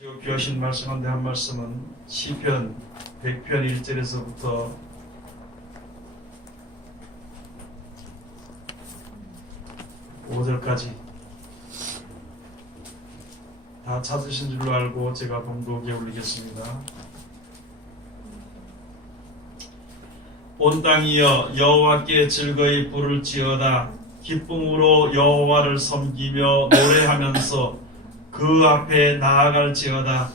귀하신 말씀 한데 한 말씀은 시편 100편 1절에서부터 5절까지 다 찾으신 줄로 알고 제가 봉독에 올리겠습니다. 온 땅이여 여호와께 즐거이 부를지어다. 기쁨으로 여호와를 섬기며 노래하면서 그 앞에 나아갈지어다.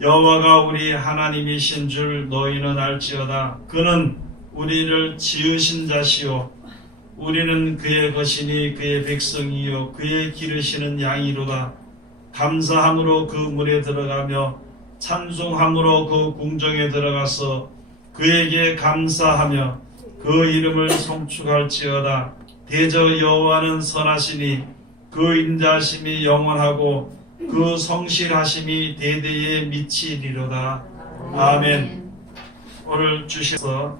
여호와가 우리 하나님이신 줄 너희는 알지어다. 그는 우리를 지으신 자시요 우리는 그의 것이니 그의 백성이요 그의 기르시는 양이로다. 감사함으로 그 문에 들어가며 찬송함으로 그 궁정에 들어가서 그에게 감사하며 그 이름을 송축할지어다. 대저 여호와는 선하시니 그 인자심이 영원하고 그 성실하심이 대대에 미치리로다. 아멘. 오늘 주셔서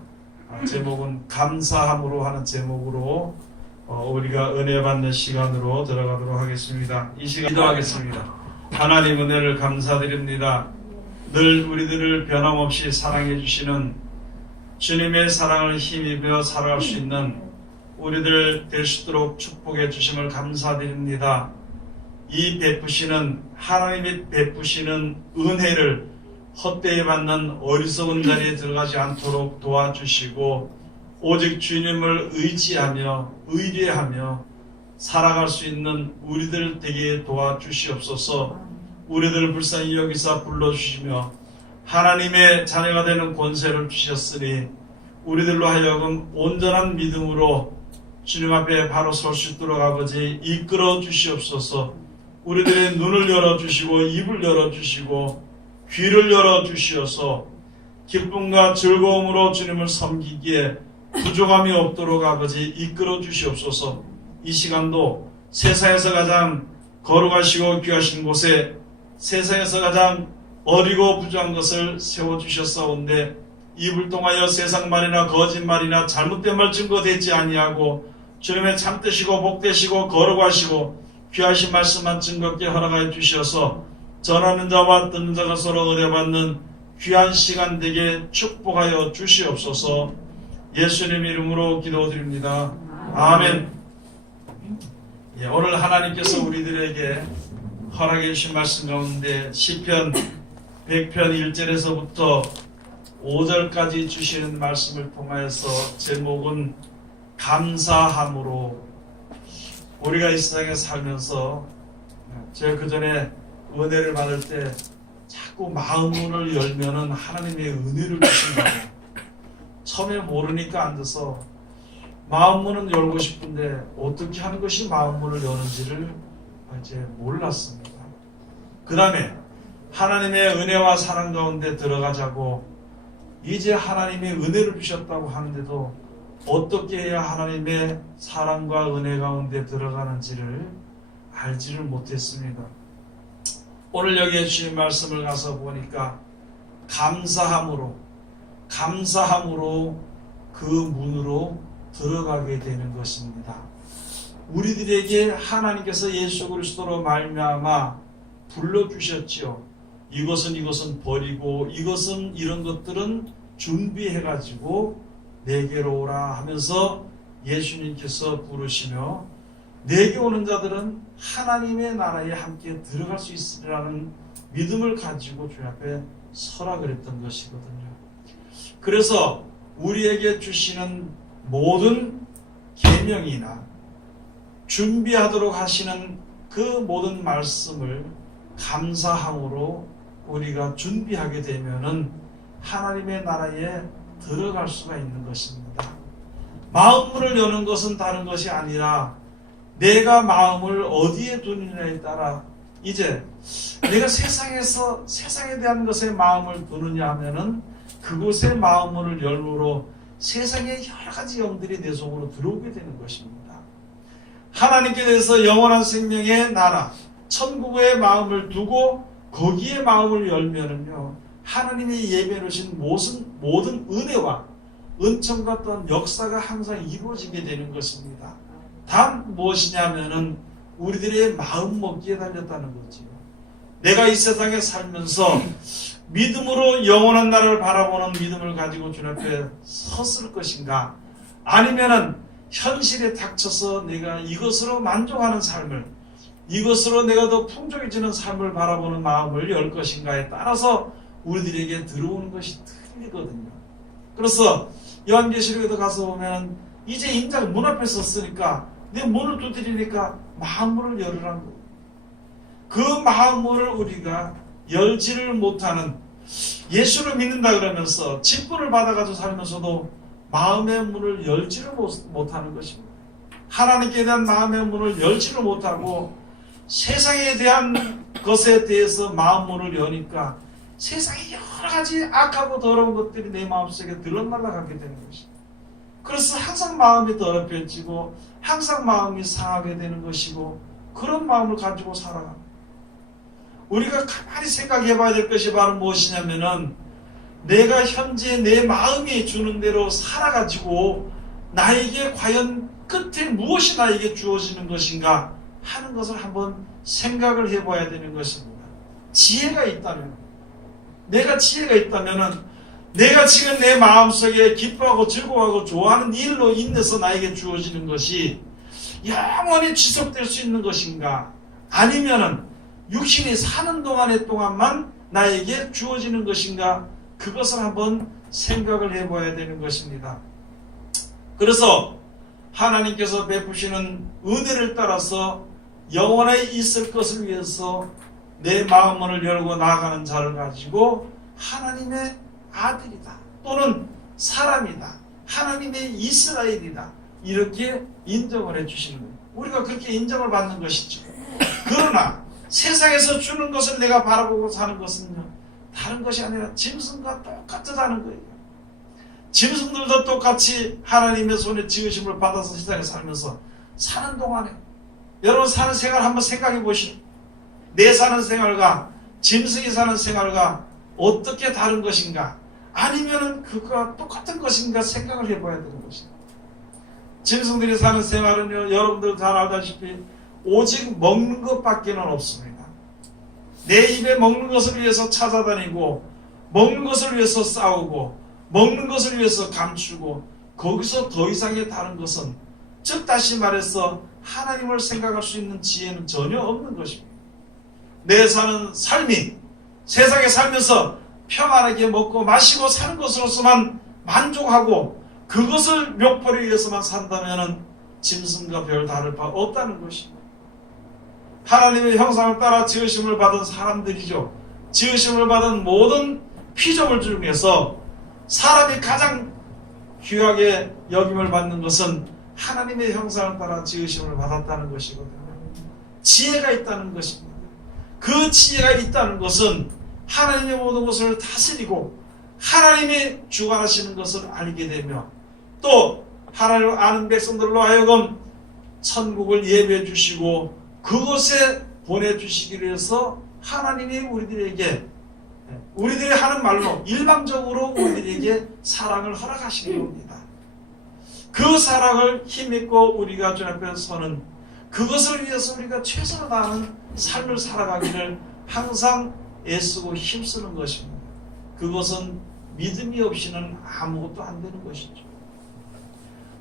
제목은 감사함으로 하는 제목으로 우리가 은혜 받는 시간으로 들어가도록 하겠습니다. 이 시간 기도하겠습니다. 하나님 은혜를 감사드립니다. 늘 우리들을 변함없이 사랑해 주시는 주님의 사랑을 힘입어 살아갈 수 있는 우리들 될 수 있도록 축복해 주심을 감사드립니다. 이 베푸시는 하나님이 베푸시는 은혜를 헛되이 받는 어리석은 자리에 들어가지 않도록 도와주시고 오직 주님을 의지하며 의뢰하며 살아갈 수 있는 우리들 되게 도와주시옵소서. 우리들을 불쌍히 여기사 불러주시며 하나님의 자녀가 되는 권세를 주셨으니 우리들로 하여금 온전한 믿음으로 주님 앞에 바로 설 수 있도록 아버지 이끌어 주시옵소서. 우리들의 눈을 열어주시고 입을 열어주시고 귀를 열어주시어서 기쁨과 즐거움으로 주님을 섬기기에 부족함이 없도록 아버지 이끌어 주시옵소서. 이 시간도 세상에서 가장 거룩하시고 귀하신 곳에 세상에서 가장 어리고 부족한 것을 세워주셨사온데 입을 통하여 세상말이나 거짓말이나 잘못된 말 증거되지 아니하고 주님의 참되시고 복되시고 거룩하시고 귀하신 말씀만 증거롭게 허락하여 주셔서 전하는 자와 듣는 자가 서로 은혜받는 귀한 시간 되게 축복하여 주시옵소서. 예수님 이름으로 기도드립니다. 아멘. 오늘 하나님께서 우리들에게 허락해 주신 말씀 가운데 시편 100편 1절에서부터 5절까지 주시는 말씀을 통하여서 제목은 감사함으로. 우리가 이 세상에 살면서 제가 그 전에 은혜를 받을 때 자꾸 마음문을 열면은 하나님의 은혜를 주신다고 처음에 모르니까 앉아서 마음문은 열고 싶은데 어떻게 하는 것이 마음문을 여는지를 이제 몰랐습니다. 그 다음에 하나님의 은혜와 사랑 가운데 들어가자고 이제 하나님의 은혜를 주셨다고 하는데도 어떻게 해야 하나님의 사랑과 은혜 가운데 들어가는지를 알지를 못했습니다. 오늘 여기에 주신 말씀을 가서 보니까 감사함으로 그 문으로 들어가게 되는 것입니다. 우리들에게 하나님께서 예수 그리스도로 말미암아 불러주셨지요. 이것은 버리고 이것은 이런 것들은 준비해가지고 내게로 오라 하면서 예수님께서 부르시며 내게 오는 자들은 하나님의 나라에 함께 들어갈 수 있으리라는 믿음을 가지고 주님 앞에 서라 그랬던 것이거든요. 그래서 우리에게 주시는 모든 계명이나 준비하도록 하시는 그 모든 말씀을 감사함으로 우리가 준비하게 되면은 하나님의 나라에 들어갈 수가 있는 것입니다. 마음문을 여는 것은 다른 것이 아니라 내가 마음을 어디에 두느냐에 따라 이제 내가 세상에 대한 것에 마음을 두느냐 하면은 그곳에 마음문을 열므로 세상의 여러 가지 영들이 내 속으로 들어오게 되는 것입니다. 하나님께 대해서 영원한 생명의 나라 천국의 마음을 두고 거기에 마음을 열면은요 하나님이 예배해 주신 모든 은혜와 은총과 또한 역사가 항상 이루어지게 되는 것입니다. 단 무엇이냐면은 우리들의 마음 먹기에 달렸다는 거지요. 내가 이 세상에 살면서 믿음으로 영원한 나를 바라보는 믿음을 가지고 주님 앞에 섰을 것인가? 아니면은 현실에 닥쳐서 내가 이것으로 만족하는 삶을, 이것으로 내가 더 풍족해지는 삶을 바라보는 마음을 열 것인가에 따라서 우리들에게 들어오는 것이 틀리거든요. 그래서 요한계시록에도 가서 보면 이제 인자가 문 앞에 섰으니까 내 문을 두드리니까 마음문을 열으라는 거예요. 그 마음문을 우리가 열지를 못하는, 예수를 믿는다 그러면서 직분을 받아가지고 살면서도 마음의 문을 열지를 못하는 것입니다. 하나님께 대한 마음의 문을 열지를 못하고 세상에 대한 것에 대해서 마음 문을 여니까 세상에 여러 가지 악하고 더러운 것들이 내 마음속에 들락날락하게 되는 것입니다. 그래서 항상 마음이 더럽혀지고 항상 마음이 상하게 되는 것이고, 그런 마음을 가지고 살아갑니다. 우리가 가만히 생각해 봐야 될 것이 바로 무엇이냐면은, 내가 현재 내 마음이 주는 대로 살아가지고 나에게 과연 끝에 무엇이 나에게 주어지는 것인가 하는 것을 한번 생각을 해봐야 되는 것입니다. 지혜가 있다면, 내가 지혜가 있다면은 내가 지금 내 마음속에 기뻐하고 즐거워하고 좋아하는 일로 인해서 나에게 주어지는 것이 영원히 지속될 수 있는 것인가, 아니면은 육신이 사는 동안만 나에게 주어지는 것인가, 그것을 한번 생각을 해봐야 되는 것입니다. 그래서 하나님께서 베푸시는 은혜를 따라서 영원에 있을 것을 위해서 내 마음문을 열고 나아가는 자를 가지고 하나님의 아들이다, 또는 사람이다, 하나님의 이스라엘이다, 이렇게 인정을 해주시는 거예요. 우리가 그렇게 인정을 받는 것이죠. 그러나 세상에서 주는 것을 내가 바라보고 사는 것은요, 다른 것이 아니라 짐승과 똑같다는 거예요. 짐승들도 똑같이 하나님의 손에 지으심을 받아서 세상에 살면서 사는 동안에, 여러분 사는 생활 한번 생각해 보시오. 내 사는 생활과 짐승이 사는 생활과 어떻게 다른 것인가, 아니면은 그거와 똑같은 것인가 생각을 해봐야 되는 것입니다. 짐승들이 사는 생활은요, 여러분들 잘 알다시피 오직 먹는 것밖에는 없습니다. 내 입에 먹는 것을 위해서 찾아다니고, 먹는 것을 위해서 싸우고, 먹는 것을 위해서 감추고, 거기서 더 이상의 다른 것은, 즉 다시 말해서 하나님을 생각할 수 있는 지혜는 전혀 없는 것입니다. 내 사는 삶이 세상에 살면서 평안하게 먹고 마시고 사는 것으로서만 만족하고 그것을 묘포를 위해서만 산다면 짐승과 별 다를 바 없다는 것입니다. 하나님의 형상을 따라 지으심을 받은 사람들이죠. 지으심을 받은 모든 피조물 중에서 사람이 가장 귀하게 여김을 받는 것은 하나님의 형상을 따라 지으심을 받았다는 것이거든요. 지혜가 있다는 것입니다. 그 지혜가 있다는 것은 하나님의 모든 것을 다스리고 하나님이 주관하시는 것을 알게 되며, 또 하나님을 아는 백성들로 하여금 천국을 예배해 주시고 그곳에 보내주시기 위해서 하나님이 우리들이 하는 말로 일방적으로 우리들에게 사랑을 허락하시는 겁니다. 그 사랑을 힘입고 우리가 주님 앞에 서는, 그것을 위해서 우리가 최선을 다하는 삶을 살아가기를 항상 애쓰고 힘쓰는 것입니다. 그것은 믿음이 없이는 아무것도 안 되는 것이죠.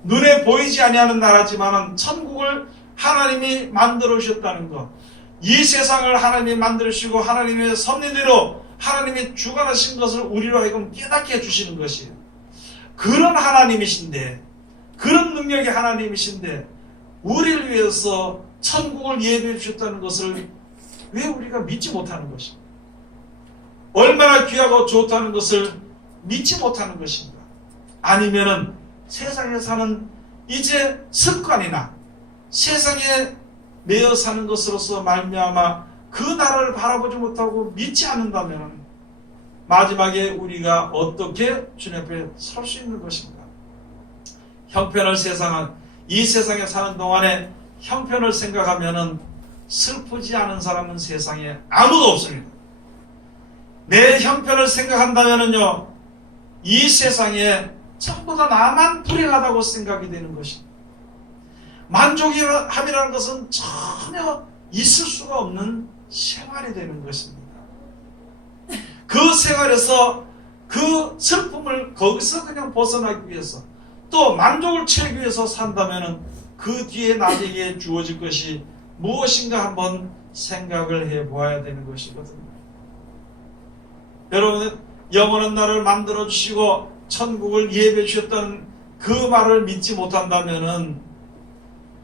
눈에 보이지 아니하는 나라지만은 천국을 하나님이 만들어 주셨다는 것, 이 세상을 하나님이 만들어 주시고 하나님의 섭리대로 하나님이 주관하신 것을 우리로 하여금 깨닫게 해주시는 것이에요. 그런 하나님이신데, 그런 능력의 하나님이신데 우리를 위해서 천국을 예비해 주셨다는 것을 왜 우리가 믿지 못하는 것입니까? 얼마나 귀하고 좋다는 것을 믿지 못하는 것인가? 아니면은 세상에 사는 이제 습관이나 세상에 매여 사는 것으로서 말미암아 그 나라를 바라보지 못하고 믿지 않는다면 마지막에 우리가 어떻게 주님 앞에 설 수 있는 것인가? 이 세상에 사는 동안에 형편을 생각하면은 슬프지 않은 사람은 세상에 아무도 없습니다. 내 형편을 생각한다면은요, 이 세상에 전부 다 나만 불행하다고 생각이 되는 것입니다. 만족함이라는 것은 전혀 있을 수가 없는 생활이 되는 것입니다. 그 생활에서 그 슬픔을 거기서 그냥 벗어나기 위해서 또 만족을 채우기 위해서 산다면은 그 뒤에 나에게 주어질 것이 무엇인가 한번 생각을 해보아야 되는 것이거든요. 여러분, 영원한 나를 만들어 주시고 천국을 예배해 주셨던 그 말을 믿지 못한다면은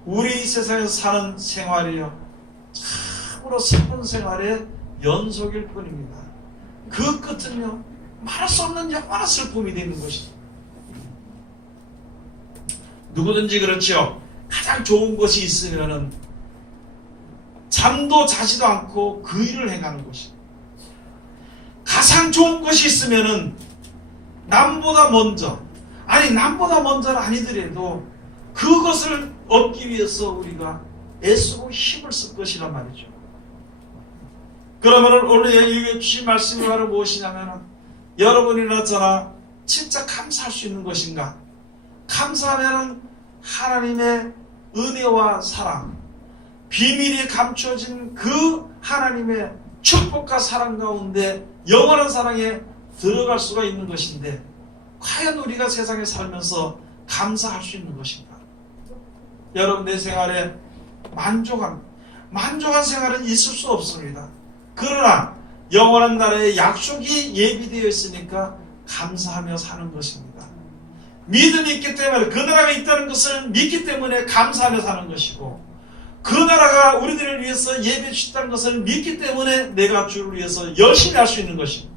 우리 세상에서 사는 생활이요 참으로 슬픈 생활의 연속일 뿐입니다. 그 끝은요 말할 수 없는 영원한 슬픔이 되는 것이죠. 누구든지 그렇죠. 가장 좋은 것이 있으면은 잠도 자지도 않고 그 일을 행하는 것이. 가장 좋은 것이 있으면은 남보다 먼저, 아니 남보다 먼저는 아니더라도 그것을 얻기 위해서 우리가 애쓰고 힘을 쓸 것이란 말이죠. 그러면 오늘 읽어주신 말씀이 바로 무엇이냐면 여러분이나 저나 진짜 감사할 수 있는 것인가? 감사하면 하나님의 은혜와 사랑, 비밀이 감춰진 그 하나님의 축복과 사랑 가운데 영원한 사랑에 들어갈 수가 있는 것인데 과연 우리가 세상에 살면서 감사할 수 있는 것인가? 여러분, 내 생활에 만족한 생활은 있을 수 없습니다. 그러나 영원한 나라의 약속이 예비되어 있으니까 감사하며 사는 것입니다. 믿음이 있기 때문에 그 나라가 있다는 것을 믿기 때문에 감사하며 사는 것이고 그 나라가 우리들을 위해서 예배해 주셨다는 것을 믿기 때문에 내가 주를 위해서 열심히 할 수 있는 것입니다.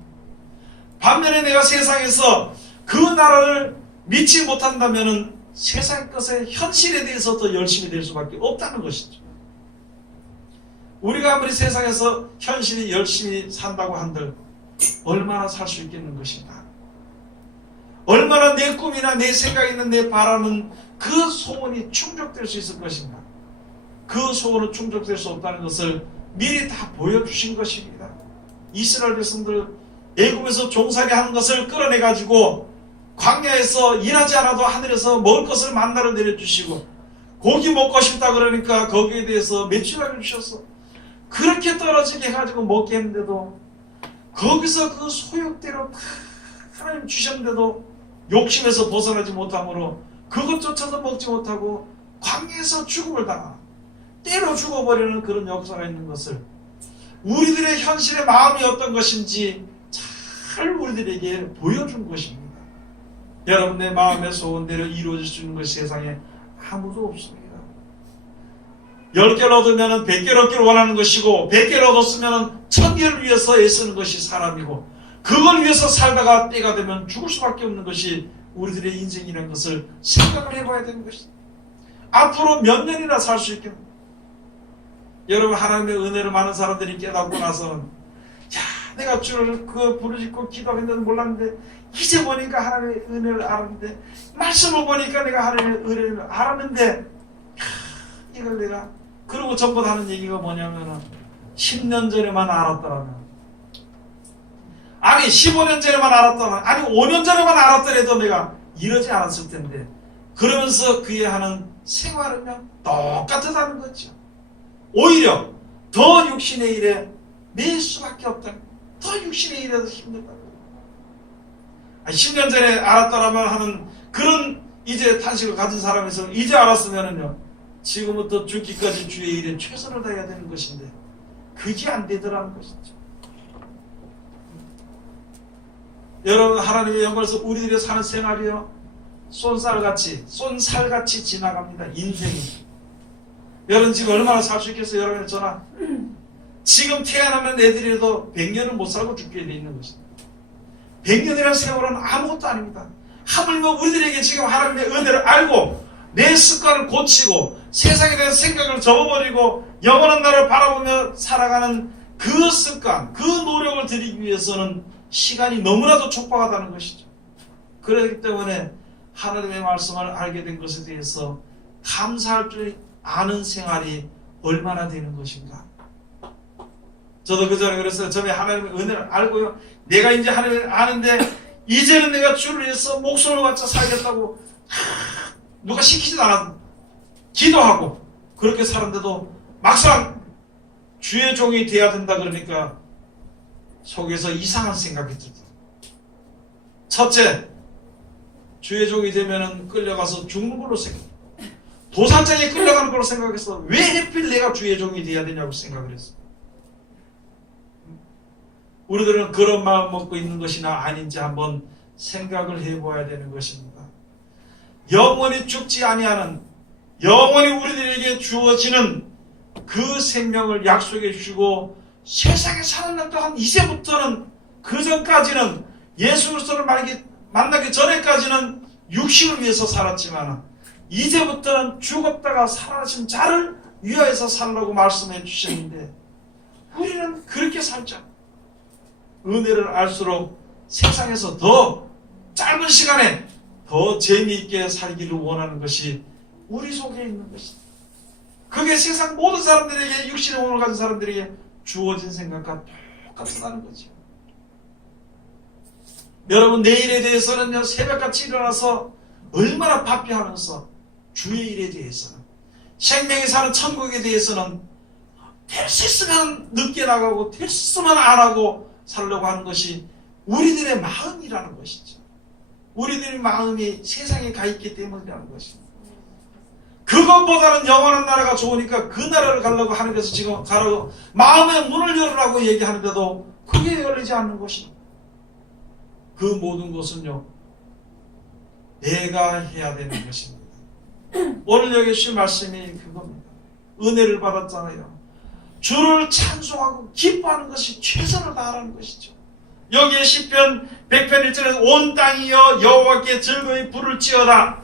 반면에 내가 세상에서 그 나라를 믿지 못한다면 세상 것의 현실에 대해서 더 열심히 될 수밖에 없다는 것이죠. 우리가 아무리 세상에서 현실이 열심히 산다고 한들 얼마나 살 수 있겠는 것인가? 얼마나 내 꿈이나 내 생각이나 내 바라는 그 소원이 충족될 수 있을 것인가? 그 소원은 충족될 수 없다는 것을 미리 다 보여주신 것입니다. 이스라엘 백성들 애굽에서 종살이 하는 것을 끌어내가지고 광야에서 일하지 않아도 하늘에서 먹을 것을 만나를 내려주시고 고기 먹고 싶다 그러니까 거기에 대해서 메추라기를 주셨어. 그렇게 떨어지게 해가지고 먹게 했는데도 거기서 그 소욕대로 하나님 주셨는데도 욕심에서 벗어나지 못함으로 그것조차도 먹지 못하고 광야에서 죽음을 당하고 때로 죽어버리는 그런 역사가 있는 것을 우리들의 현실의 마음이 어떤 것인지 잘 우리들에게 보여준 것입니다. 여러분, 내 마음의 소원대로 이루어질 수 있는 것이 세상에 아무도 없습니다. 10개를 얻으면 100개를 얻기를 원하는 것이고 100개를 얻었으면 1000개를 위해서 애쓰는 것이 사람이고 그걸 위해서 살다가 때가 되면 죽을 수밖에 없는 것이 우리들의 인생이라는 것을 생각을 해봐야 되는 것입니다. 앞으로 몇 년이나 살 수 있겠습니까? 여러분, 하나님의 은혜를 많은 사람들이 깨닫고 나서는 야, 내가 주를 부르짖고 기도했는데 몰랐는데 이제 보니까 하나님의 은혜를 알았는데 말씀을 보니까 내가 하나님의 은혜를 알았는데 이걸 내가 그러고 전부 다 하는 얘기가 뭐냐면은 10년 전에만 알았더라면 아니 15년 전에만 알았더라면 아니 5년 전에만 알았더라도 내가 이러지 않았을 텐데 그러면서 그의 하는 생활은요 똑같다는 거죠. 오히려 더 육신의 일에 매일 수밖에 없다. 더 육신의 일에도 힘들다. 10년 전에 알았더라면 하는 그런 이제 탄식을 가진 사람에서 이제 알았으면은요 지금부터 죽기까지 주의 일에 최선을 다해야 되는 것인데 그게 안 되더라는 것이죠. 여러분, 하나님의 영광에서 우리들이 사는 생활이요 쏜살같이 지나갑니다. 인생이. 여러분 지금 얼마나 살 수 있겠어요? 여러분 저나 지금 태어나면 애들이라도 100년을 못 살고 죽게 돼 있는 것입니다. 100년이라는 세월은 아무것도 아닙니다. 하물며 우리들에게 지금 하나님의 은혜를 알고 내 습관을 고치고 세상에 대한 생각을 접어버리고 영원한 나를 바라보며 살아가는 그 습관, 그 노력을 들이기 위해서는 시간이 너무나도 촉박하다는 것이죠. 그렇기 때문에 하나님의 말씀을 알게 된 것에 대해서 감사할 줄 아는 생활이 얼마나 되는 것인가. 저도 그전에 그랬어요. 저는 하나님의 은혜를 알고요. 내가 이제 하나님을 아는데 이제는 내가 주를 위해서 목숨을 바쳐 살겠다고 누가 시키지도 않았는데 기도하고 그렇게 사는데도 막상 주의 종이 돼야 된다 그러니까 속에서 이상한 생각이 들다. 첫째, 주의 종이 되면은 끌려가서 죽는 걸로 생각해. 도살장에 끌려가는 걸로 생각해서 왜 하필 내가 주의 종이 돼야 되냐고 생각을 했어. 우리들은 그런 마음 먹고 있는 것이나 아닌지 한번 생각을 해봐야 되는 것입니다. 영원히 죽지 아니하는, 영원히 우리들에게 주어지는 그 생명을 약속해 주시고 세상에 사는 동안 이제부터는, 그 전까지는 예수 그리스도를 만나기 전에까지는 육신을 위해서 살았지만 이제부터는 죽었다가 살아나신 자를 위하여서 살라고 말씀해 주셨는데 우리는 그렇게 살자. 은혜를 알수록 세상에서 더 짧은 시간에 더 재미있게 살기를 원하는 것이 우리 속에 있는 것입니다. 그게 세상 모든 사람들에게, 육신의 몸을 가진 사람들에게 주어진 생각과 똑같다는 거죠. 여러분, 내일에 대해서는요, 새벽같이 일어나서 얼마나 바삐 하면서 주의 일에 대해서는, 생명이 사는 천국에 대해서는 될 수 있으면 늦게 나가고 될 수 있으면 안 하고 살려고 하는 것이 우리들의 마음이라는 것이죠. 우리들의 마음이 세상에 가 있기 때문이라는 것입니다. 그것보다는 영원한 나라가 좋으니까 그 나라를 가려고 하나님께서 지금 가라고 마음의 문을 열으라고 얘기하는데도 그게 열리지 않는 것입니다. 그 모든 것은요, 내가 해야 되는 것입니다. 오늘 여기 주신 말씀이 그겁니다. 은혜를 받았잖아요. 주를 찬송하고 기뻐하는 것이 최선을 다하라는 것이죠. 여기에 시편 100편 1절에 온 땅이여 여호와께 즐거이 부를지어다.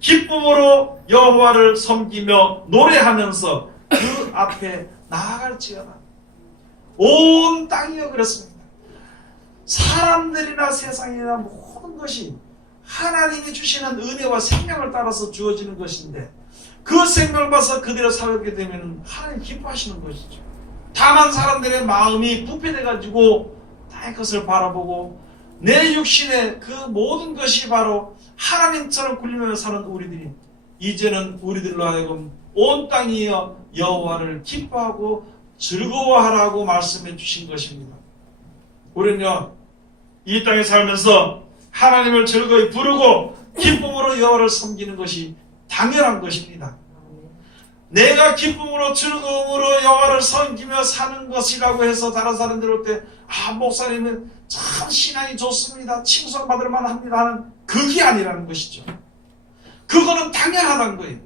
기쁨으로 여호와를 섬기며 노래하면서 그 앞에 나아갈지어다. 온 땅이여 그랬습니다. 사람들이나 세상이나 모든 것이 하나님이 주시는 은혜와 생명을 따라서 주어지는 것인데 그 생명을 봐서 그대로 살게 되면 하나님 기뻐하시는 것이죠. 다만 사람들의 마음이 부패돼가지고 나의 것을 바라보고 내 육신의 그 모든 것이 바로 하나님처럼 굴리며 사는 우리들이 이제는 우리들로 하여금 온 땅이여 여호와를 기뻐하고 즐거워하라고 말씀해 주신 것입니다. 우리는요, 이 땅에 살면서 하나님을 즐거이 부르고 기쁨으로 여호와를 섬기는 것이 당연한 것입니다. 내가 기쁨으로 즐거움으로 여호와를 섬기며 사는 것이라고 해서 다른 사람들 올 때 목사님은 참 신앙이 좋습니다, 칭송받을 만합니다 하는 그게 아니라는 것이죠. 그거는 당연하다는 거예요.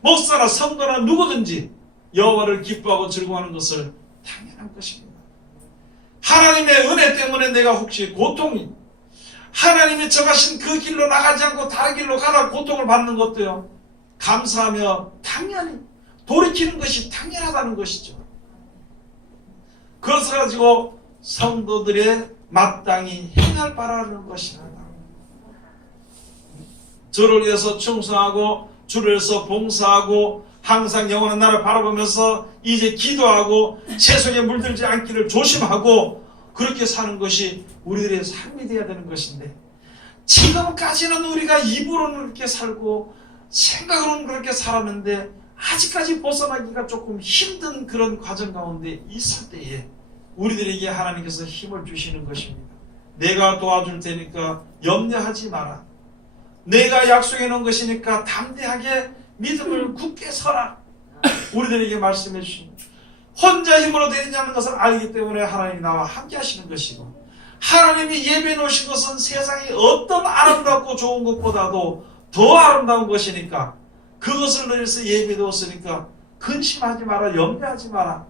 목사나 성도나 누구든지 여호와를 기뻐하고 즐거워하는 것을 당연한 것입니다. 하나님의 은혜 때문에 내가 혹시 고통이, 하나님이 정하신 그 길로 나가지 않고 다른 길로 가다 고통을 받는 것도요, 감사하며 당연히 돌이키는 것이 당연하다는 것이죠. 그것을 가지고 성도들의 마땅히 행할 바라는 것입니다. 주를 위해서 충성하고 주를 위해서 봉사하고 항상 영원한 나라를 바라보면서 이제 기도하고 세속에 물들지 않기를 조심하고 그렇게 사는 것이 우리들의 삶이 되어야 되는 것인데 지금까지는 우리가 입으로는 그렇게 살고 생각으로는 그렇게 살았는데 아직까지 벗어나기가 조금 힘든 그런 과정 가운데 있을 때에 우리들에게 하나님께서 힘을 주시는 것입니다. 내가 도와줄 테니까 염려하지 마라. 내가 약속해 놓은 것이니까 담대하게 믿음을 굳게 서라. 우리들에게 말씀해 주십니다. 혼자 힘으로 되지 않는 것을 알기 때문에 하나님이 나와 함께 하시는 것이고 하나님이 예배해 놓으신 것은 세상에 어떤 아름답고 좋은 것보다도 더 아름다운 것이니까 그것을 위해서 예배해 놓았으니까 근심하지 마라, 염려하지 마라.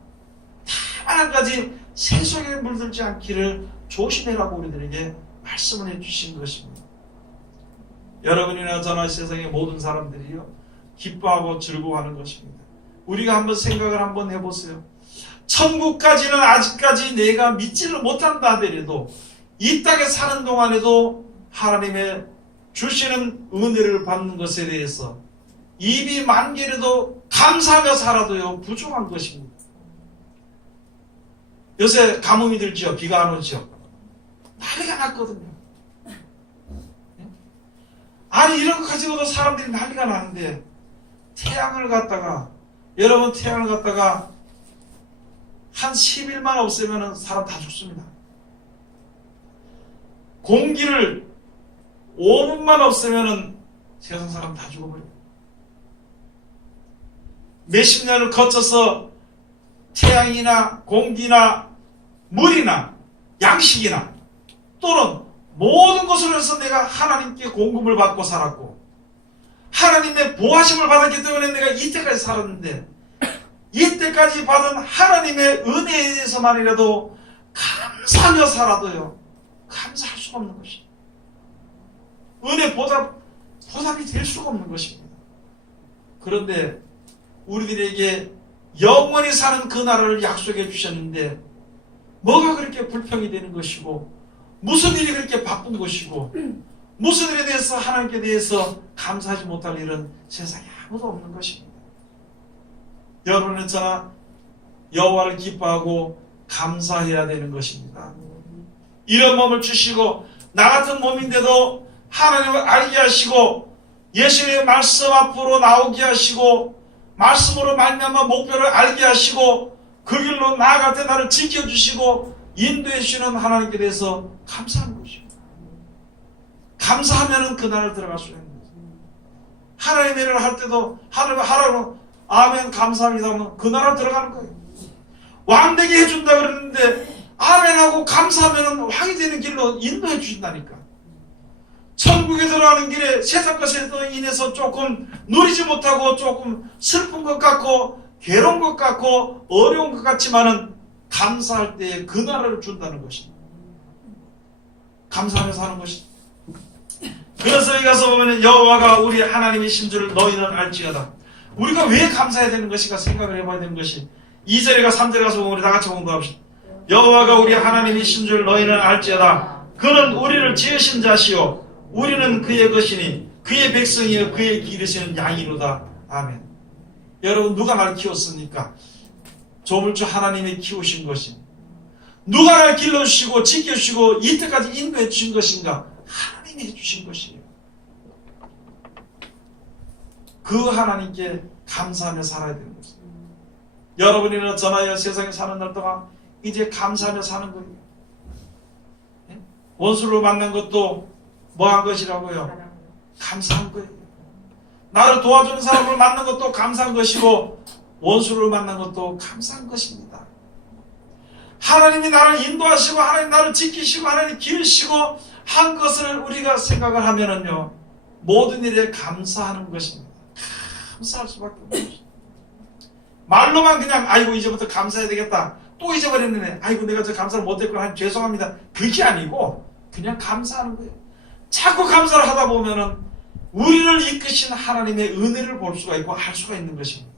다만 한 가지 세속에 물들지 않기를 조심해라고 우리들에게 말씀을 해주신 것입니다. 여러분이나 저나 세상의 모든 사람들이요 기뻐하고 즐거워하는 것입니다. 우리가 한번 생각을 한번 해보세요. 천국까지는 아직까지 내가 믿지를 못한다 하더라도 이 땅에 사는 동안에도 하나님의 주시는 은혜를 받는 것에 대해서 입이 만개라도 감사하며 살아도요 부족한 것입니다. 요새 가뭄이 들지요. 비가 안 오지요. 난리가 났거든요. 아니 이런 거 가지고도 사람들이 난리가 나는데 여러분 태양을 갖다가 한 10일만 없애면 사람 다 죽습니다. 공기를 5분만 없애면 세상 사람 다 죽어버려요. 몇십 년을 거쳐서 태양이나 공기나 물이나 양식이나 또는 모든 것을 해서 내가 하나님께 공급을 받고 살았고 하나님의 보호하심을 받았기 때문에 내가 이때까지 살았는데 이때까지 받은 하나님의 은혜에 대해서만이라도 감사하며 살아도요 감사할 수가 없는 것입니다. 은혜 보답이 될 수가 없는 것입니다. 그런데 우리들에게 영원히 사는 그 나라를 약속해 주셨는데 뭐가 그렇게 불평이 되는 것이고 무슨 일이 그렇게 바쁜 것이고 무슨 일에 대해서 하나님께 대해서 감사하지 못할 일은 세상에 아무도 없는 것입니다. 여러분은 저나 여호와를 기뻐하고 감사해야 되는 것입니다. 이런 몸을 주시고 나 같은 몸인데도 하나님을 알게 하시고 예수님의 말씀 앞으로 나오게 하시고 말씀으로 말미암아 목표를 알게 하시고 그 길로 나아갈 때 나를 지켜주시고 인도해 주시는 하나님께 대해서 감사하는 것입니다. 감사하면 그날을 들어갈 수 있는 거죠. 하나님의 일을 할 때도 하나님 아멘 감사합니다 하면 그날을 들어가는 거예요. 왕 되게 해준다 그랬는데 아멘하고 감사하면 왕이 되는 길로 인도해 주신다니까. 천국에 들어가는 길에 세상 것에 인해서 조금 누리지 못하고 조금 슬픈 것 같고 괴로운 것 같고 어려운 것 같지만은 감사할 때에 그 나라를 준다는 것입니다. 감사하면서 하는 것입니다. 그래서 여기 가서 보면 여호와가 우리 하나님이신 줄 너희는 알지어다. 우리가 왜 감사해야 되는 것인가 생각을 해봐야 되는 것이 2절에 가 3절에 가서 보면 우리 다 같이 공부합시다. 여호와가 우리 하나님이신 줄 너희는 알지어다. 그는 우리를 지으신 자시요 우리는 그의 것이니 그의 백성이여 그의 기르시는 양이로다. 아멘. 여러분 누가 나를 키웠습니까? 조물주 하나님이 키우신 것이 누가 나를 길러주시고 지켜주시고 이때까지 인도해 주신 것인가? 하나님이 해주신 것이에요. 그 하나님께 감사하며 살아야 되는 것입니다. 여러분이나 저나 세상에 사는 날 동안 이제 감사하며 사는 거예요. 원수를 만난 것도 뭐한 것이라고요? 감사한 거예요. 나를 도와주는 사람을 만난 것도 감사한 것이고 원수를 만난 것도 감사한 것입니다. 하나님이 나를 인도하시고 하나님 나를 지키시고 하나님 기르시고 한 것을 우리가 생각을 하면은요 모든 일에 감사하는 것입니다. 감사할 수밖에 없는 것입니다. 말로만 그냥 아이고 이제부터 감사해야 되겠다. 또 잊어버렸네. 아이고 내가 저 감사를 못했구나. 하나님 죄송합니다. 그게 아니고 그냥 감사하는 거예요. 자꾸 감사를 하다 보면은 우리를 이끄신 하나님의 은혜를 볼 수가 있고 알 수가 있는 것입니다.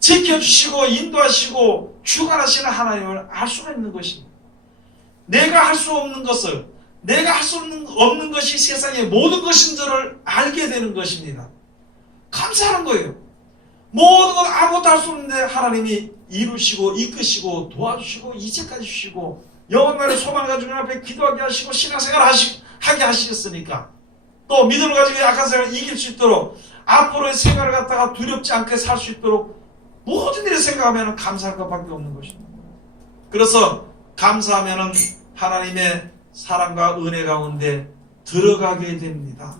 지켜주시고 인도하시고 주관하시는 하나님을 알 수가 있는 것입니다. 내가 할 수 없는 것을 내가 할 수 없는 것이 세상의 모든 것인 줄을 알게 되는 것입니다. 감사하는 거예요. 모든 것 아무것도 할 수 없는데 하나님이 이루시고 이끄시고 도와주시고 이제까지 주시고 영원날의 소망을 가지고 앞에 기도하게 하시고 신앙생활 하게 하시겠으니까 또 믿음을 가지고 약한 생활을 이길 수 있도록 앞으로의 생활을 갖다가 두렵지 않게 살 수 있도록 모든 일을 생각하면 감사할 것밖에 없는 것입니다. 그래서 감사하면 하나님의 사랑과 은혜 가운데 들어가게 됩니다.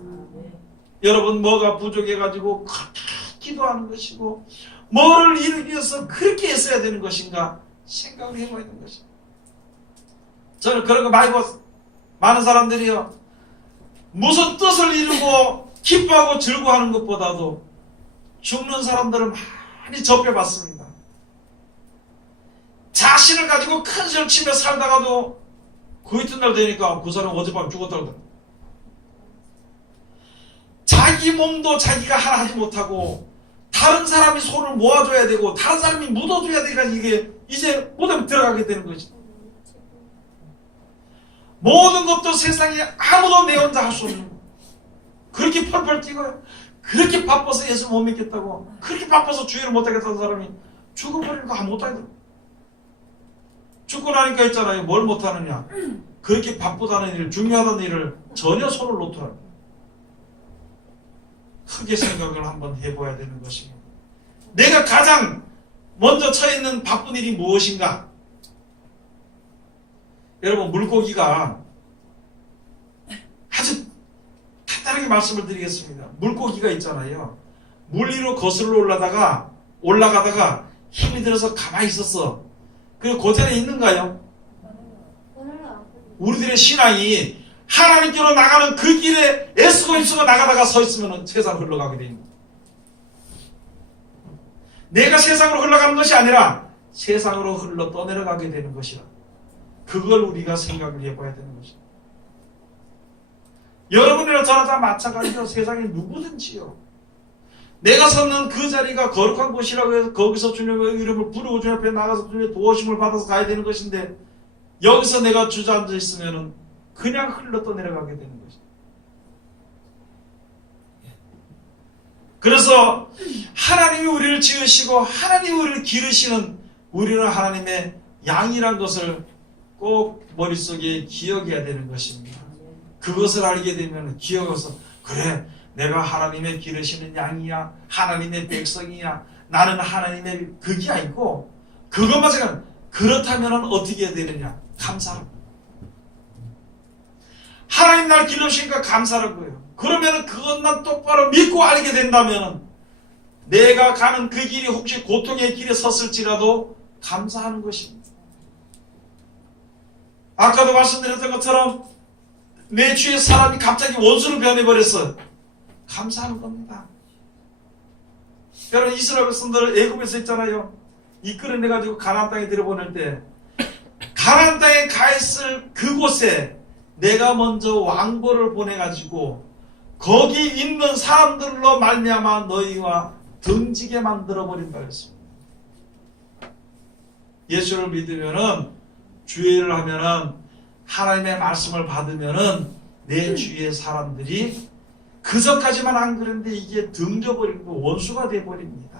여러분 뭐가 부족해가지고 그렇게 기도하는 것이고 뭐를 이루기 위해서 그렇게 했어야 되는 것인가 생각을 해봐야 되는 것입니다. 저는 그런 거 많이 봤어요. 많은 사람들이요 무슨 뜻을 이루고 기뻐하고 즐거워하는 것보다도 죽는 사람들을 많이 접해봤습니다. 자신을 가지고 큰 소리를 치며 살다가도 그 이튿날 되니까 그 사람 어젯밤 죽었다고. 자기 몸도 자기가 하나 하지 못하고 다른 사람이 손을 모아줘야 되고 다른 사람이 묻어줘야 되니까 이게 이제 못하면 들어가게 되는 거지. 모든 것도 세상에 아무도 내 혼자 할 수 없는 거. 그렇게 펄펄 뛰고요. 그렇게 바빠서 예수 못 믿겠다고 그렇게 바빠서 주의를 못하겠다는 사람이 죽어버리니까 아무것도 아니더라고. 죽고 나니까 있잖아요. 뭘 못하느냐. 그렇게 바쁘다는 일, 중요하다는 일을 전혀 손을 놓더라고요. 크게 생각을 한번 해봐야 되는 것입니다. 내가 가장 먼저 처해 있는 바쁜 일이 무엇인가? 여러분, 물고기가 아주 간단하게 말씀을 드리겠습니다. 물고기가 있잖아요. 물 위로 거슬러 올라가다가 힘이 들어서 가만히 있었어. 그리고 그 자리에 있는가요? 우리들의 신앙이 하나님께로 나가는 그 길에 애쓰고 힘쓰고 나가다가 서 있으면 세상으로 흘러가게 됩니다. 내가 세상으로 흘러가는 것이 아니라 세상으로 흘러 떠내려가게 되는 것이라. 그걸 우리가 생각을 해봐야 되는 것이다. 여러분이나 저나 다 마찬가지로 세상에 누구든지요. 내가 섰는 그 자리가 거룩한 곳이라고 해서 거기서 주님의 이름을 부르고 주님 앞에 나가서 주님의 도우심을 받아서 가야 되는 것인데 여기서 내가 주저앉아 있으면 그냥 흘러 떠내려가게 되는 것이다. 그래서 하나님이 우리를 지으시고 하나님이 우리를 기르시는 우리는 하나님의 양이란 것을 꼭 머릿속에 기억해야 되는 것입니다. 그것을 알게 되면 기억해서 그래 내가 하나님의 기르시는 양이야 하나님의 백성이야 나는 하나님의 그게 아니고 그것만 생각하면 그렇다면 어떻게 해야 되느냐 감사하고 하나님 날 기르시니까 감사하고요. 그러면 그것만 똑바로 믿고 알게 된다면 내가 가는 그 길이 혹시 고통의 길에 섰을지라도 감사하는 것입니다. 아까도 말씀드렸던 것처럼 내 주위에 사람이 갑자기 원수로 변해버렸어요. 감사하는 겁니다. 여러분 이스라엘 백성들 애굽에서 있잖아요. 이끌어내가지고 가나안 땅에 들여보낼 때 가나안 땅에 가 있을 그곳에 내가 먼저 왕보를 보내가지고 거기 있는 사람들로 말미암아 너희와 등지게 만들어버린다 했습니다. 예수를 믿으면은 주의를 하면은 하나님의 말씀을 받으면은 내 주위의 사람들이 그전까지만 안 그랬는데 이게 등져버리고 원수가 돼버립니다.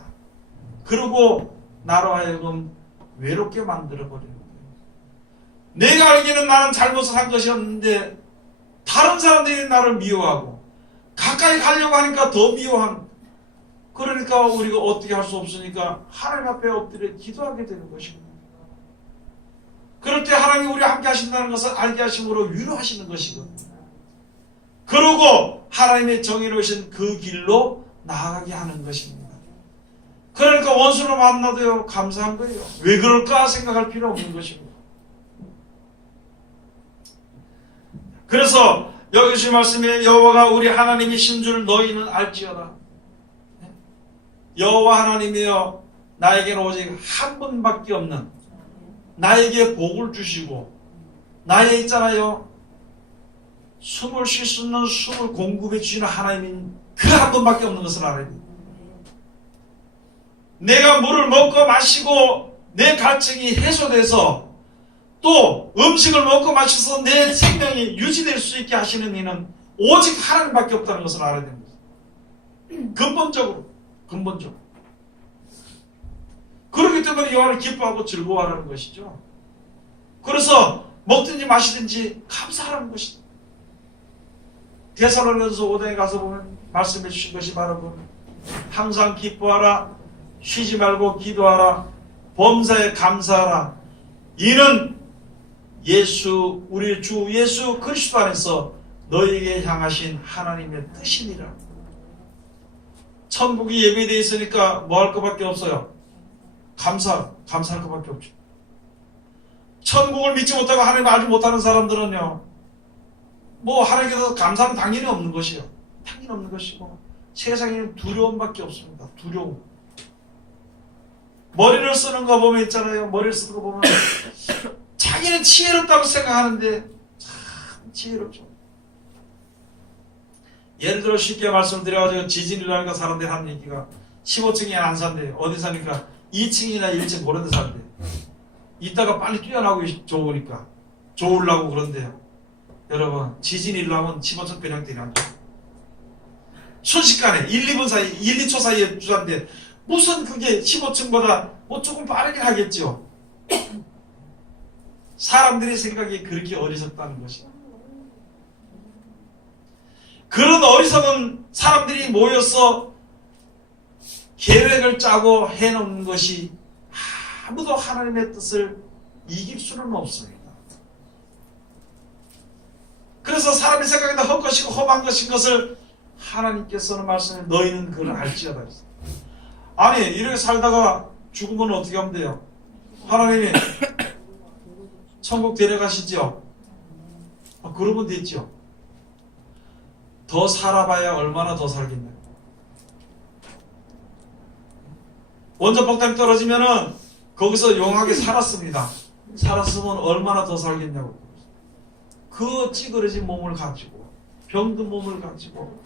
그리고 나로 하여금 외롭게 만들어버리는 거예요. 내가 알기는 나는 잘못을 한 것이었는데 다른 사람들이 나를 미워하고 가까이 가려고 하니까 더 미워한 그러니까 우리가 어떻게 할 수 없으니까 하나님 앞에 엎드려 기도하게 되는 것입니다. 그럴 때 하나님이 우리와 함께 하신다는 것을 알게 하심으로 위로하시는 것이거든요. 그러고 하나님의 정의로우신 그 길로 나아가게 하는 것입니다. 그러니까 원수를 만나도요 감사한 거예요. 왜 그럴까 생각할 필요 없는 것입니다. 그래서 여기 주신 말씀에 여호와가 우리 하나님이신 줄 너희는 알지어다. 여호와 하나님이여 나에게는 오직 한 분밖에 없는 나에게 복을 주시고 나에 있잖아요 숨을 쉴 수 있는 숨을 공급해 주시는 하나님인 그 한 분밖에 없는 것을 알아야 됩니다. 내가 물을 먹고 마시고 내 갈증이 해소돼서 또 음식을 먹고 마셔서 내 생명이 유지될 수 있게 하시는 이는 오직 하나님밖에 없다는 것을 알아야 됩니다. 근본적으로 그렇기 때문에 여호와를 기뻐하고 즐거워하라는 것이죠. 그래서 먹든지 마시든지 감사하라는 것이죠. 데살로니가서 5장에 가서 보면 말씀해 주신 것이 바로 보면 항상 기뻐하라 쉬지 말고 기도하라 범사에 감사하라 이는 예수 우리 주 예수 그리스도 안에서 너희에게 향하신 하나님의 뜻이니라. 천국이 예배되어 있으니까 뭐 할 것밖에 없어요. 감사할 것밖에 없죠. 천국을 믿지 못하고 하나님을 알지 못하는 사람들은요 뭐 하나님께서 감사는 당연히 없는 것이요. 당연히 없는 것이고 세상에는 두려움밖에 없습니다. 두려움. 머리를 쓰는 거 보면 있잖아요. 머리를 쓰는 거 보면 자기는 지혜롭다고 생각하는데 참 지혜롭죠. 예를 들어 쉽게 말씀드려가지고 지진이 일어나니까 사람들이 하는 얘기가 15층에 안 산대요. 어디 사니까 2층이나 1층 그런 데 산대요. 이따가 빨리 뛰어나고 좋으려고 그런데요. 여러분 지진이 일어나면 15층 그냥 뛰어나요. 순식간에 1, 2초 사이에 주사인데 무슨 그게 15층보다 뭐 조금 빠르긴 하겠죠. 사람들의 생각이 그렇게 어리석다는 것이다. 그런 어리석은 사람들이 모여서 계획을 짜고 해놓는 것이 아무도 하나님의 뜻을 이길 수는 없습니다. 그래서 사람이 생각해도 헛것이고 험한 것인 것을 하나님께서는 말씀해 너희는 그걸 알지어다. 아니 이렇게 살다가 죽으면 어떻게 하면 돼요? 하나님이 천국 데려가시죠. 그러면 됐죠. 더 살아봐야 얼마나 더 살겠냐고. 원자폭탄이 떨어지면은 거기서 용하게 살았습니다. 살았으면 얼마나 더 살겠냐고. 그 찌그러진 몸을 가지고 병든 몸을 가지고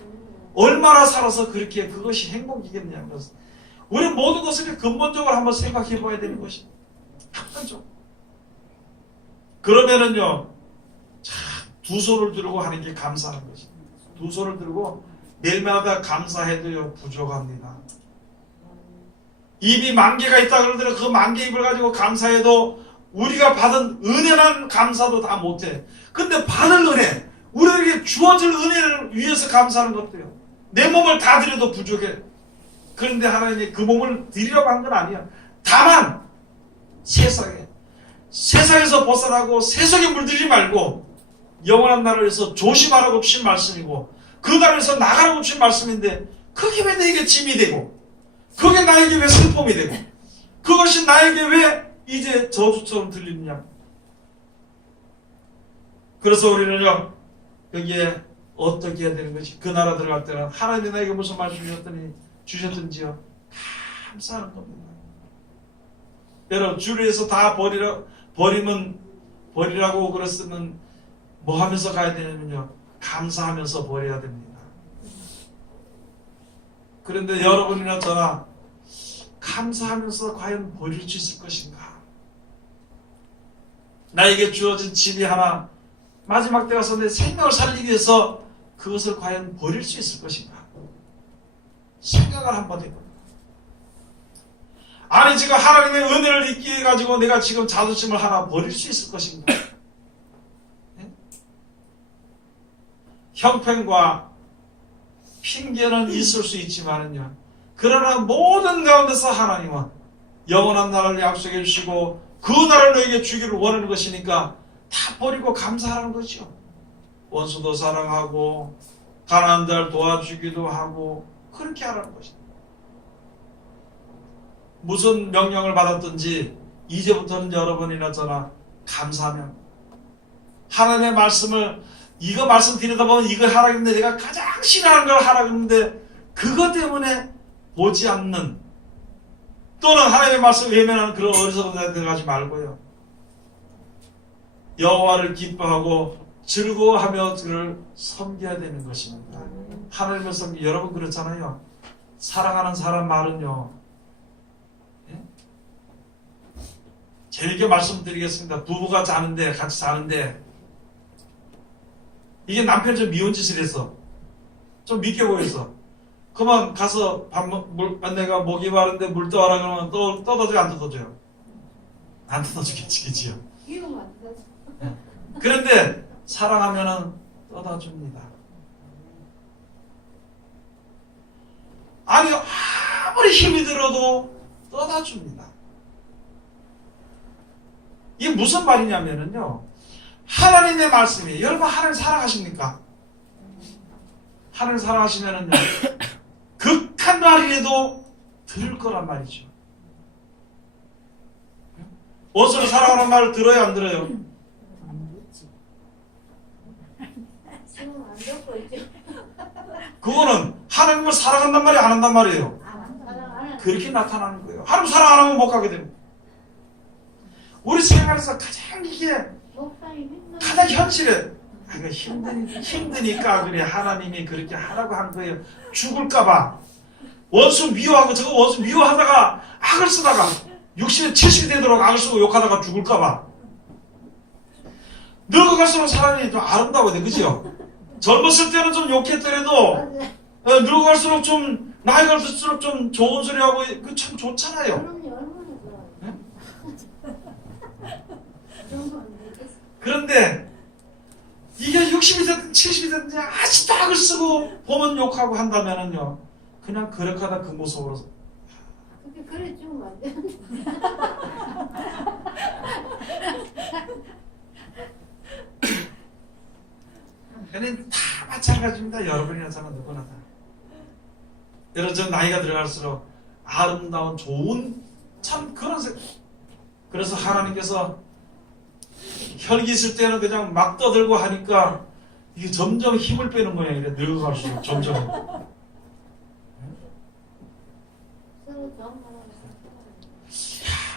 얼마나 살아서 그렇게 그것이 행복이겠냐는 것은 우리 모든 것을 근본적으로 한번 생각해 봐야 되는 것입니다. 한번죠. 그러면은요, 두 손을 들고 하는 게 감사하는 것입니다. 두 손을 들고 매일마다 감사해도요 부족합니다. 입이 10,000개가 있다 그러더라. 그 10,000개 입을 가지고 감사해도 우리가 받은 은혜만 감사도 다 못해. 근데 받을 은혜, 우리에게 주어질 은혜를 위해서 감사하는 것도요. 내 몸을 다 드려도 부족해. 그런데 하나님이 그 몸을 드리려고 한 건 아니야. 다만 세상에서 벗어나고 세속에 물들지 말고 영원한 나라를 위해서 조심하라고 주신 말씀이고 그 나라에서 나가라고 주신 말씀인데 그게 왜 나에게 짐이 되고 그게 나에게 왜 슬픔이 되고 그것이 나에게 왜 이제 저주처럼 들리느냐. 그래서 우리는요 여기에 어떻게 해야 되는 것이 그 나라 들어갈 때는 하나님이 나에게 무슨 말씀 주셨든지요 감사하는 겁니다. 여러분 주를 위해서 다 버리라고 그랬으면 뭐 하면서 가야 되냐면요 감사하면서 버려야 됩니다. 그런데 여러분이나 저나 감사하면서 과연 버릴 수 있을 것인가? 나에게 주어진 짐이 하나 마지막 때 가서 내 생명을 살리기 위해서 그것을 과연 버릴 수 있을 것인가? 생각을 한번 해봅니다. 아니 지금 하나님의 은혜를 잊기 해가지고 내가 지금 자존심을 하나 버릴 수 있을 것인가? 네? 형편과 핑계는 있을 수 있지만은요. 그러나 모든 가운데서 하나님은 영원한 나라를 약속해 주시고 그 나라를 너에게 주기를 원하는 것이니까 다 버리고 감사하는 거죠. 원수도 사랑하고 가난한 자를 도와주기도 하고 그렇게 하라는 것입니다. 무슨 명령을 받았든지 이제부터는 여러분이나 저나 감사하면 하나님의 말씀을 이거 말씀 드리다 보면 이거 하라고 했는데 내가 가장 싫어하는 걸 하라고 했는데 그것 때문에 보지 않는 또는 하나님의 말씀 외면하는 그런 어리석은 자에 들어가지 말고요. 여호와를 기뻐하고 즐거워하며 그를 섬겨야 되는 것입니다. 하나님을 섬기 여러분 그렇잖아요. 사랑하는 사람 말은요. 예? 재밌게 말씀드리겠습니다. 부부가 자는데 같이 자는데 이게 남편이 좀 미운 짓을 했어. 좀 믿게 보였어. 그만 가서 내가 목이 마른데 물 떠와라 그러면 떠다줘요 안 떠다줘요? 안 떠다주겠지 그치요? 그런데 사랑하면은 떠다줍니다. 아니 아무리 힘이 들어도 떠다줍니다. 이게 무슨 말이냐면은요 하나님의 말씀이 여러분 하나님 사랑하십니까? 하나님 사랑하시면은요 극한 말이라도 들을 거란 말이죠. 원수를 사랑하는 말을 들어요 안 들어요? 그거는 하나님을 사랑한단 말이 안 한단 말이에요. 그렇게 나타나는 거예요. 하나님 사랑 안 하면 못 가게 됩니다. 우리 생활에서 가장 이게 가장 현실에 힘드니까 그래 하나님이 그렇게 하라고 한 거예요. 죽을까봐 원수 미워하고 저거 원수 미워하다가 악을 쓰다가 60, 70이 되도록 악을 쓰고 욕하다가 죽을까봐 늙어갈수록 사람이 좀 아름다워야 돼. 그죠? 젊었을 때는 좀 욕했더라도 늙어갈수록 좀 나이가 들수록 좀 좋은 소리 하고 그 참 좋잖아요. 네? 그런데 이게 60이 됐든 70이 됐든 아직도 악을 쓰고 보면 욕하고 한다면은요 그냥 그렇게 하다 그 모습으로 그래 죽으면 안 돼. 그는 다 마찬가지입니다. 여러분이나 저나 누구나 다. 여러분 저 나이가 들어갈수록 아름다운 좋은 참 그런 그래서 하나님께서 혈기 있을 때는 그냥 막 떠들고 하니까 이게 점점 힘을 빼는 모양이래. 늙어갈수록 점점.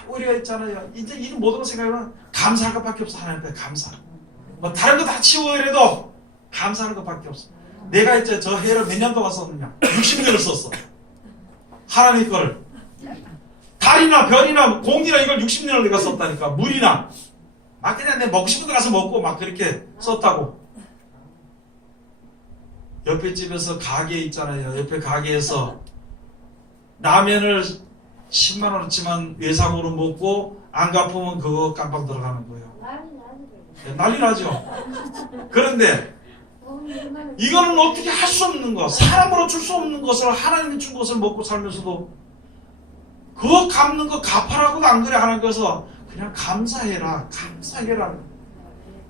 우리가 있잖아요. 이제 이 모든 생각은 감사할 것밖에 없어. 하나님 앞에 감사. 뭐 다른 거 다 치워 이래도 감사하는 것밖에 없어. 내가 이제 저 해를 몇 년 동안 썼느냐? 60년을 썼어. 하나님 거를. 달이나 별이나 공기나 이걸 60년을 내가 썼다니까. 물이나. 막 그냥 내 먹고 싶은 데 가서 먹고 막 그렇게 썼다고. 옆에 집에서 가게 있잖아요. 옆에 가게에서 라면을 10만 원어치만 외상으로 먹고 안 갚으면 그거 깜빡 들어가는 거예요. 난리 나죠. 그런데 이거는 어떻게 할 수 없는 거, 사람으로 줄 수 없는 것을 하나님이 준 것을 먹고 살면서도 그거 갚는 거 갚아라고도 안 그래. 하나님께서 그냥 감사해라, 감사해라,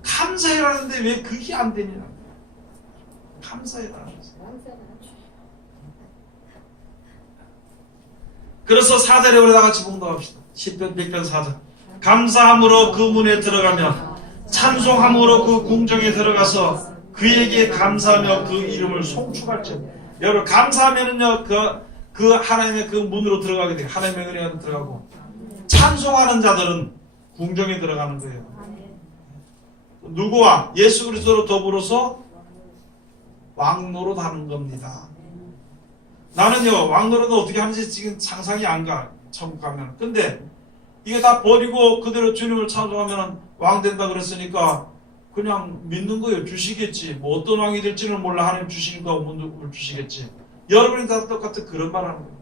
감사해라는데 왜 그게 안 되냐? 감사해라. 그래서 4절에 우리 다 같이 봉독합시다. 10편 100편 4절. 감사함으로 그 문에 들어가며 찬송함으로 그 궁정에 들어가서 그에게 감사하며 그 이름을 송축할지. 여러분 감사하면은요 그 하나님의 그 문으로 들어가게 돼요. 하나님의 은혜가 들어가고 찬송하는 자들은 궁정에 들어가는 거예요. 누구와? 예수 그리스도로 더불어서 왕노로 하는 겁니다. 나는요 왕노로도 어떻게 하는지 지금 상상이 안 가. 천국 가면. 근데 이게 다 버리고 그대로 주님을 찬송하면 왕 된다 그랬으니까 그냥 믿는 거예요. 주시겠지. 뭐 어떤 왕이 될지는 몰라. 하나님 주시니까 문을 주시겠지. 여러분이 다 똑같은 그런 말 하는 거예요.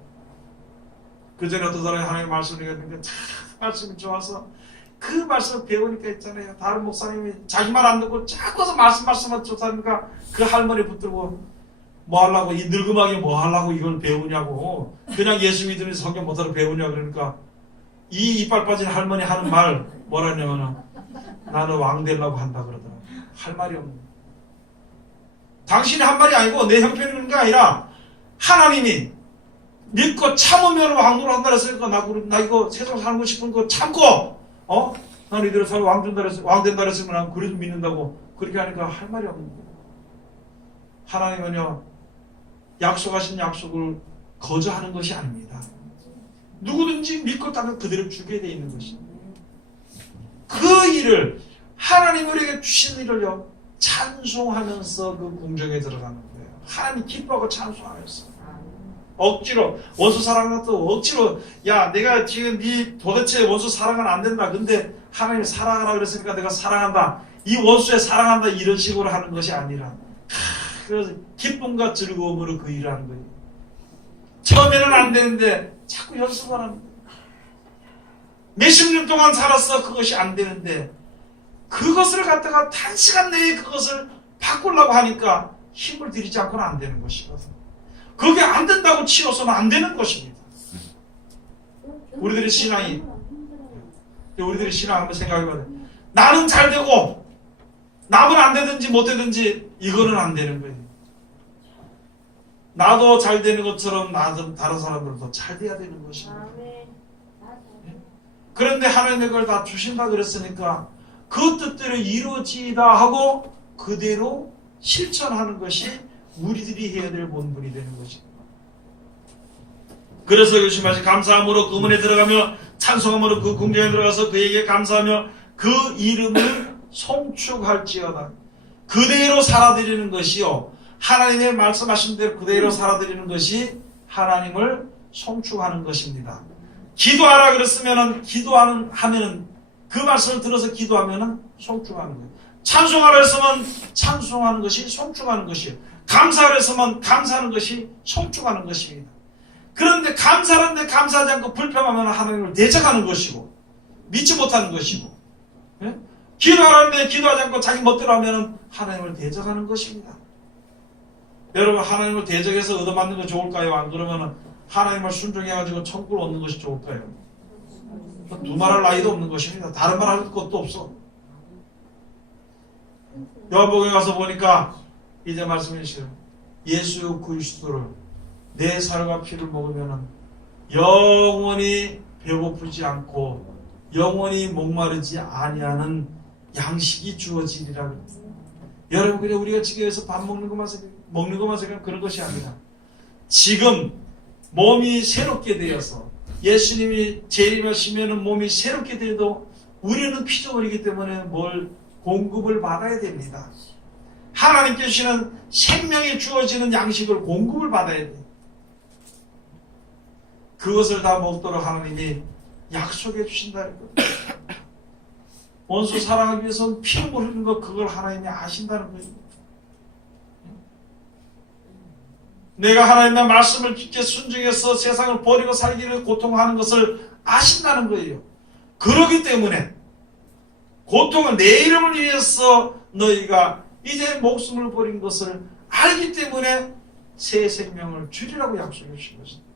그 전에 어떤 사람이 하나님의 말씀을 읽었는데 참 말씀이 좋아서 그 말씀을 배우니까 있잖아요. 다른 목사님이 자기 말 안 듣고 자꾸 말씀만 좋다니까 그 할머니 붙들고 뭐 하려고 이 늙음하게 뭐 하려고 이걸 배우냐고. 그냥 예수 믿으면 성경 못하러 배우냐 그러니까 이 이빨 빠진 할머니 하는 말 뭐라냐면은 나는 왕 되려고 한다 그러더라고요. 할 말이 없는 거예요. 당신이 한 말이 아니고 내 형편이 그런 게 아니라 하나님이 믿고 참으면 왕으로 한다 그랬으니까 나 이거 세상 살고 싶은 거 참고 난 이대로 살고 왕 된다 그랬으면 난 그래도 믿는다고 그렇게 하니까 할 말이 없는 거예요. 하나님은요 약속하신 약속을 거절하는 것이 아닙니다. 누구든지 믿고 따면 그대로 주게 되어 있는 것입니다. 그 일을 하나님 우리에게 주신 일을요 찬송하면서 그 궁정에 들어가는 거예요. 하나님 기뻐하고 찬송하면서 억지로 원수 사랑은 또 억지로 야 내가 지금 네 도대체 원수 사랑은 안 된다. 근데 하나님 사랑하라 그랬으니까 내가 사랑한다. 이 원수에 사랑한다 이런 식으로 하는 것이 아니라 그래서 기쁨과 즐거움으로 그 일을 하는 거예요. 처음에는 안 되는데 자꾸 연습을 하는 거예요. 몇십 년 동안 살았어. 그것이 안 되는데 그것을 갖다가 단시간 내에 그것을 바꾸려고 하니까 힘을 들이지 않고는 안 되는 것이거든. 그게 안 된다고 치워서는 안 되는 것입니다. 우리들의 신앙 한번 생각해봐야 돼. 나는 잘 되고 남은 안 되든지 못 되든지 이거는 안 되는 거예요. 나도 잘 되는 것처럼 나도 다른 사람들도 잘 돼야 되는 것입니다. 그런데 하나님의 걸 다 주신다 그랬으니까 그 뜻대로 이루어지다 하고 그대로 실천하는 것이 우리들이 해야 될 본분이 되는 것입니다. 그래서 열심히 감사함으로 그 문에 들어가며 찬송함으로 그 궁정에 들어가서 그에게 감사하며 그 이름을 송축할지어다. 그대로 살아드리는 것이요 하나님의 말씀하신 대로 그대로 살아드리는 것이 하나님을 송축하는 것입니다. 기도하라 그랬으면은 하면은 그 말씀을 들어서 기도하면은 송축하는 거예요. 찬송하라 했으면 찬송하는 것이 송축하는 것이에요. 감사하라 했으면 감사하는 것이 송축하는 것입니다. 그런데 감사하는데 감사하지 않고 불평하면 하나님을 대적하는 것이고 믿지 못하는 것이고 예? 기도하는데 기도하지 않고 자기 멋대로 하면 하나님을 대적하는 것입니다. 여러분 하나님을 대적해서 얻어맞는 거 좋을까요? 안 그러면 하나님을 순종해가지고 천국을 얻는 것이 좋을까요? 두말할 나이도 없는 것입니다. 다른 말 할 것도 없어. 요한복음에 가서 보니까 이제 말씀해 주시오. 예수 그리스도를 내 살과 피를 먹으면 영원히 배고프지 않고 영원히 목마르지 아니하는 양식이 주어지리라. 여러분, 그냥 우리가 지금 여기서 밥 먹는 것만 생각하면 그런 것이 아니라 지금 몸이 새롭게 되어서 예수님이 재림하시면 몸이 새롭게 되어도 우리는 피조물이기 때문에 뭘 공급을 받아야 됩니다. 하나님께 주시는 생명이 주어지는 양식을 공급을 받아야 돼요. 그것을 다 먹도록 하나님이 약속해 주신다는 거예요. 원수 사랑하기 위해서는 피를 흘리는 것, 그걸 하나님이 아신다는 거예요. 내가 하나님의 말씀을 깊게 순종해서 세상을 버리고 살기를 고통하는 것을 아신다는 거예요. 그러기 때문에 고통을 내 이름을 위해서 너희가 이제 목숨을 버린 것을 알기 때문에 새 생명을 주리라고 약속해 주신 것입니다.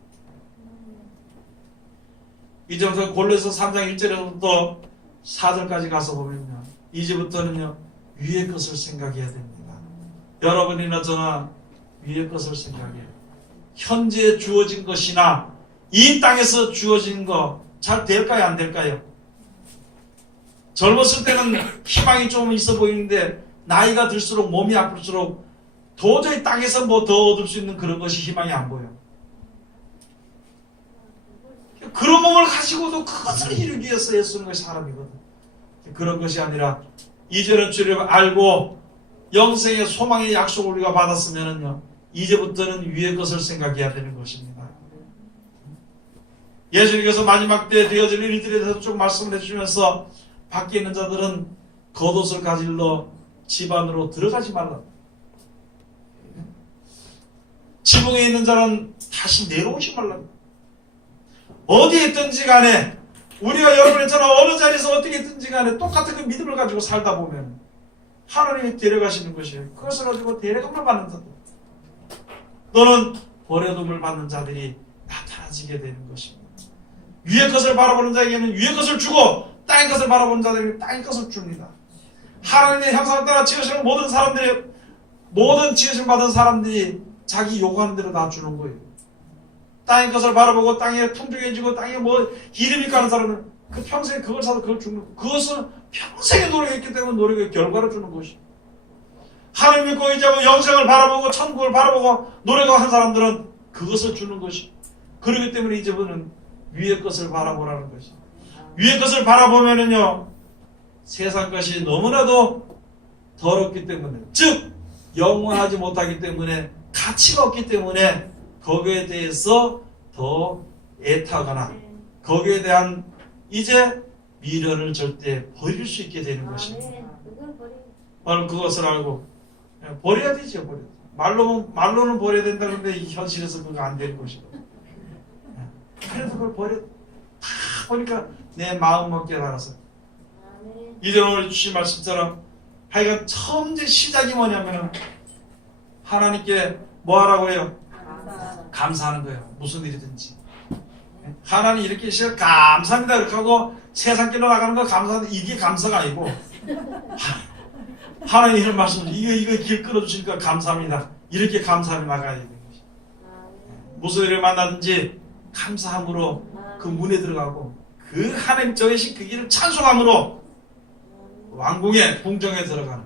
이제부터 골로새 3장 1절에서부터 4절까지 가서 보면요, 이제부터는요 위의 것을 생각해야 됩니다. 여러분이나 저나 위의 것을 생각해요. 현재 주어진 것이나 이 땅에서 주어진 거 잘 될까요, 안 될까요? 젊었을 때는 희망이 좀 있어 보이는데 나이가 들수록, 몸이 아플수록 도저히 땅에서 뭐 더 얻을 수 있는 그런 것이 희망이 안 보여. 그런 몸을 가지고도 그것을 이루기 위해서 애쓰는 것이 사람이거든. 그런 것이 아니라 이제는 주를 알고 영생의 소망의 약속을 우리가 받았으면은요, 이제부터는 위의 것을 생각해야 되는 것입니다. 예수님께서 마지막 때 되어질 일들에 대해서 쭉 말씀을 해주시면서 밖에 있는 자들은 겉옷을 가질러 집 안으로 들어가지 말라. 지붕에 있는 자는 다시 내려오지 말라. 어디에 있든지 간에 우리가 여러분처럼 어느 자리에서 어떻게 있든지 간에 똑같은 그 믿음을 가지고 살다 보면 하나님이 데려가시는 것이에요. 그것을 가지고 데려감을 받는 자들 또는 버려둠을 받는 자들이 나타나지게 되는 것입니다. 위의 것을 바라보는 자에게는 위의 것을 주고 땅의 것을 바라보는 자들에게는 땅의 것을 줍니다. 하나님의 형상을 따라 지으신 모든 사람들이, 모든 지으심 받은 사람들이 자기 요구하는 대로 다 주는 거예요. 땅의 것을 바라보고 땅에 풍족해지고 땅에 뭐 이름이 가는 사람은 그 평생에 그걸 사서 그걸 주는 거. 그것은 평생에 노력했기 때문에 노력의 결과를 주는 것이. 하나님 믿고 의지하고 영생을 바라보고 천국을 바라보고 노력한 사람들은 그것을 주는 것이. 그렇기 때문에 이제부터는 위의 것을 바라보라는 것이. 위의 것을 바라보면은요, 세상 것이 너무나도 더럽기 때문에, 즉 영원하지 못하기 때문에, 가치가 없기 때문에 거기에 대해서 더 애타거나 거기에 대한 이제 미련을 절대 버릴 수 있게 되는 것입니다. 바로 그것을 알고 버려야 되죠. 말로는 버려야 된다는데 현실에서 그거 안 되는 것이고, 그래도 그걸 다 보니까 내 마음먹기에 따라서 이제 오늘 주신 말씀처럼 하여간 처음 시작이 뭐냐면은 하나님께 뭐 하라고 해요? 감사하는 거예요. 무슨 일이든지. 하나님 이렇게 시작 감사합니다 이렇게 하고 세상 길로 나가는 거 감사한데 이게 감사가 아니고 하나님 이런 말씀, 이거 길 끌어주시니까 감사합니다. 이렇게 감사하며 나가야 되는 것이. 무슨 일을 만나든지 감사함으로 그 문에 들어가고 그 하나님 정하신 그 길을 찬송함으로 왕궁의 궁정에 들어가는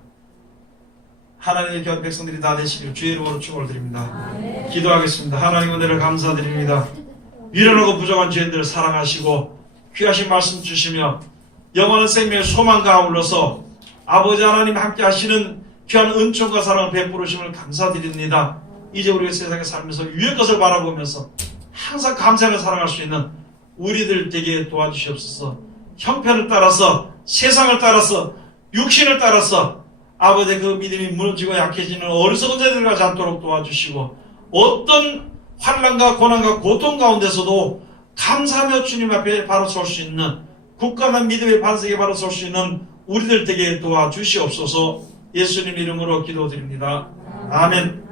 하나님의 귀한 백성들이 다 되시길 주의 이름으로 축원을 드립니다. 기도하겠습니다. 하나님 은혜를 감사드립니다. 미련하고 부정한 죄인들을 사랑하시고 귀하신 말씀 주시며 영원한 생명의 소망과 아울러서 아버지 하나님 함께 하시는 귀한 은총과 사랑을 베푸르심을 감사드립니다. 이제 우리가 세상에 살면서 위의 것을 바라보면서 항상 감사하며 살아갈 수 있는 우리들 되게 도와주시옵소서. 형편을 따라서, 세상을 따라서, 육신을 따라서 아버지의 그 믿음이 무너지고 약해지는 어리석은 자들이 가지 않도록 도와주시고, 어떤 환난과 고난과 고통 가운데서도 감사하며 주님 앞에 바로 설 수 있는, 굳건한 믿음의 반석에 바로 설 수 있는 우리들 되게 도와주시옵소서. 예수님 이름으로 기도드립니다. 아멘.